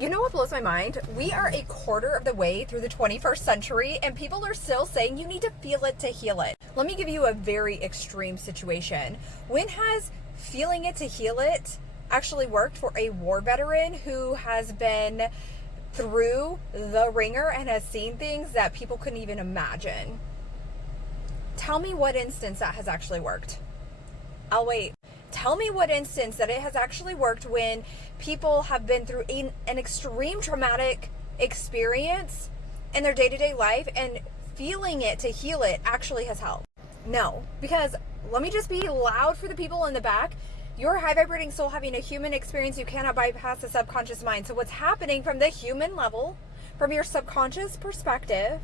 You know what blows my mind? We are a quarter of the way through the 21st century and people are still saying you need to feel it to heal it. Let me give you a very extreme situation. When has feeling it to heal it actually worked for a war veteran who has been through the ringer and has seen things that people couldn't even imagine? Tell me what instance that has actually worked. I'll wait. Tell me what instance that it has actually worked when people have been through an extreme traumatic experience in their day-to-day life and feeling it to heal it actually has helped. No, because let me just be loud for the people in the back. You're a high vibrating soul having a human experience. You cannot bypass the subconscious mind. So what's happening from the human level, from your subconscious perspective,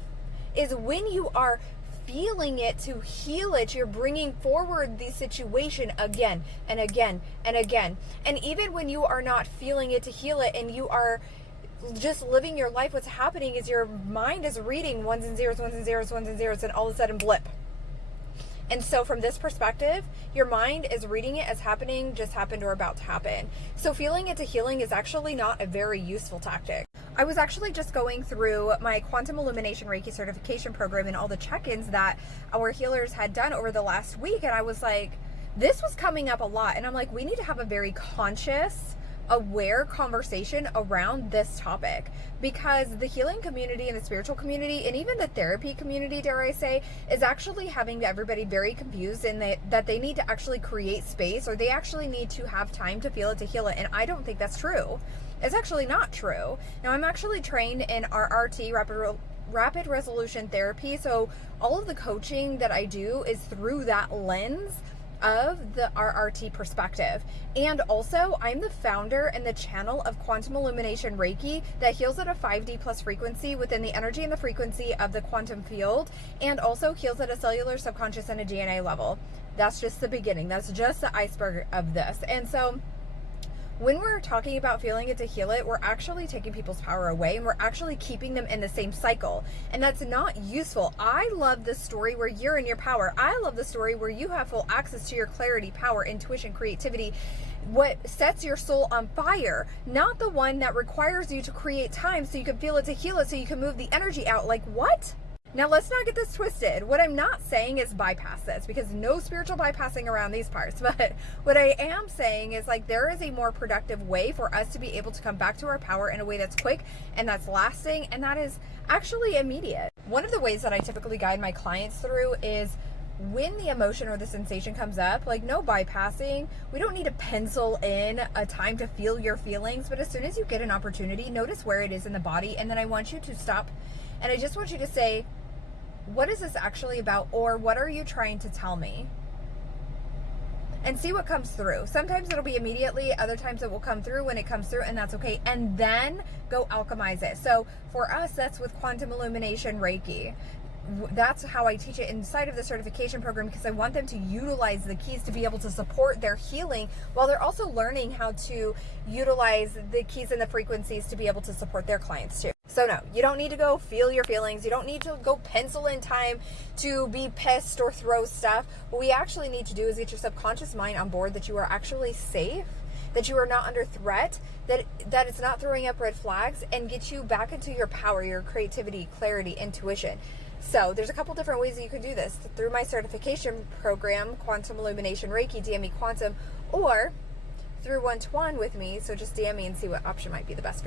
is when you are feeling it to heal it, you're bringing forward the situation again and again and again. And even when you are not feeling it to heal it and you are just living your life, what's happening is your mind is reading ones and zeros, ones and zeros, ones and zeros, and all of a sudden blip. And so from this perspective, your mind is reading it as happening, just happened, or about to happen. So feeling it to healing is actually not a very useful tactic. I was actually just going through my Quantum Illumination Reiki certification program and all the check-ins that our healers had done over the last week. And I was like, this was coming up a lot. And I'm like, we need to have a very conscious, aware conversation around this topic, because the healing community and the spiritual community and even the therapy community, dare I say, is actually having everybody very confused, and that they need to actually create space, or they actually need to have time to feel it to heal it. And I don't think that's true. It's actually not true. Now, I'm actually trained in RRT, rapid resolution therapy, so all of the coaching that I do is through that lens of the RRT perspective. And also, I'm the founder and the channel of Quantum Illumination Reiki that heals at a 5D plus frequency within the energy and the frequency of the quantum field, and also heals at a cellular, subconscious, and a DNA level. That's just the beginning. That's just the iceberg of this. And so when we're talking about feeling it to heal it, we're actually taking people's power away, and we're actually keeping them in the same cycle. And that's not useful. I love the story where you're in your power. I love the story where you have full access to your clarity, power, intuition, creativity, what sets your soul on fire, not the one that requires you to create time so you can feel it to heal it, so you can move the energy out. Like, what? Now, let's not get this twisted. What I'm not saying is bypass this, because no spiritual bypassing around these parts. But what I am saying is, like, there is a more productive way for us to be able to come back to our power in a way that's quick and that's lasting, and that is actually immediate. One of the ways that I typically guide my clients through is when the emotion or the sensation comes up, like, no bypassing. We don't need to pencil in a time to feel your feelings, but as soon as you get an opportunity, notice where it is in the body, and then I want you to stop, and I just want you to say, what is this actually about? Or what are you trying to tell me? And see what comes through. Sometimes it'll be immediately, other times it will come through when it comes through, and that's okay. And then go alchemize it. So for us, that's with Quantum Illumination Reiki. That's how I teach it inside of the certification program, because I want them to utilize the keys to be able to support their healing, while they're also learning how to utilize the keys and the frequencies to be able to support their clients too. So no, you don't need to go feel your feelings. You don't need to go pencil in time to be pissed or throw stuff. What we actually need to do is get your subconscious mind on board that you are actually safe, that you are not under threat, that it's not throwing up red flags, and get you back into your power, your creativity, clarity, intuition. So there's a couple different ways that you can do this. Through my certification program, Quantum Illumination Reiki, DM me Quantum, or through one-to-one with me. So just DM me and see what option might be the best for you.